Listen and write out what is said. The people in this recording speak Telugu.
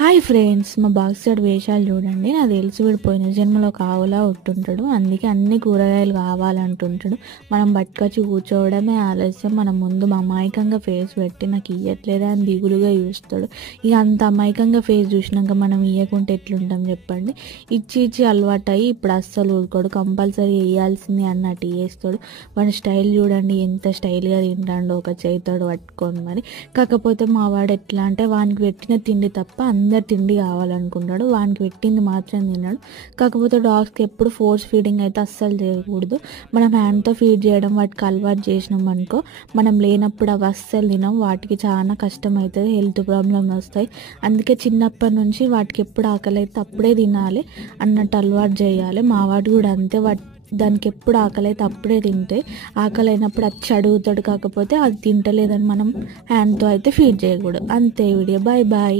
హాయ్ ఫ్రెండ్స్, మా బాక్సర్ వేషాలు చూడండి. నాకు తెలిసి విడిపోయిన జన్మలో కావులా ఉంటుంటాడు. అందుకే అన్ని కూరగాయలు కావాలంటుంటాడు. మనం పట్టుకొచ్చి కూర్చోవడమే ఆలస్యం. మనం ముందు అమాయకంగా ఫేస్ పెట్టి నాకు ఇయ్యట్లేదా అని దిగులుగా చూస్తాడు. ఇక అంత అమాయకంగా ఫేస్ చూసినాక మనం ఇయ్యకుంటే ఎట్లుంటాం చెప్పండి. ఇచ్చి ఇచ్చి అలవాటు అయ్యి ఇప్పుడు అస్సలు ఊరుకోడు. కంపల్సరీ వేయాల్సింది అన్నట్టు చేస్తాడు. వాడి స్టైల్ చూడండి, ఎంత స్టైల్గా తింటాడో ఒక చేతితోడు పట్టుకొని. మరి కాకపోతే మా వాడు ఎట్లా అంటే వానికి పెట్టిన తిండి తప్ప అందరు తిండి కావాలనుకుంటాడు. వానికి పెట్టింది మాత్రం తిన్నాడు. కాకపోతే డాగ్స్కి ఎప్పుడు ఫోర్స్ ఫీడింగ్ అయితే అస్సలు చేయకూడదు. మనం హ్యాండ్తో ఫీడ్ చేయడం వాటికి అలవాటు చేసినాం అనుకో, మనం లేనప్పుడు అవి అస్సలు తినాం. వాటికి చాలా కష్టం అవుతుంది, హెల్త్ ప్రాబ్లమ్స్ వస్తాయి. అందుకే చిన్నప్పటి నుంచి వాటికి ఎప్పుడు ఆకలి అయితే అప్పుడే తినాలి అన్నట్టు అలవాటు చేయాలి. మా వాడు కూడా అంతే. దానికి ఎప్పుడు ఆకలి అయితే అప్పుడే తింటే, ఆకలి అయినప్పుడు అది అడుగుతాడు. కాకపోతే అది తింటలేదని మనం హ్యాండ్తో అయితే ఫీడ్ చేయకూడదు. అంతే వీడియో. Bye bye.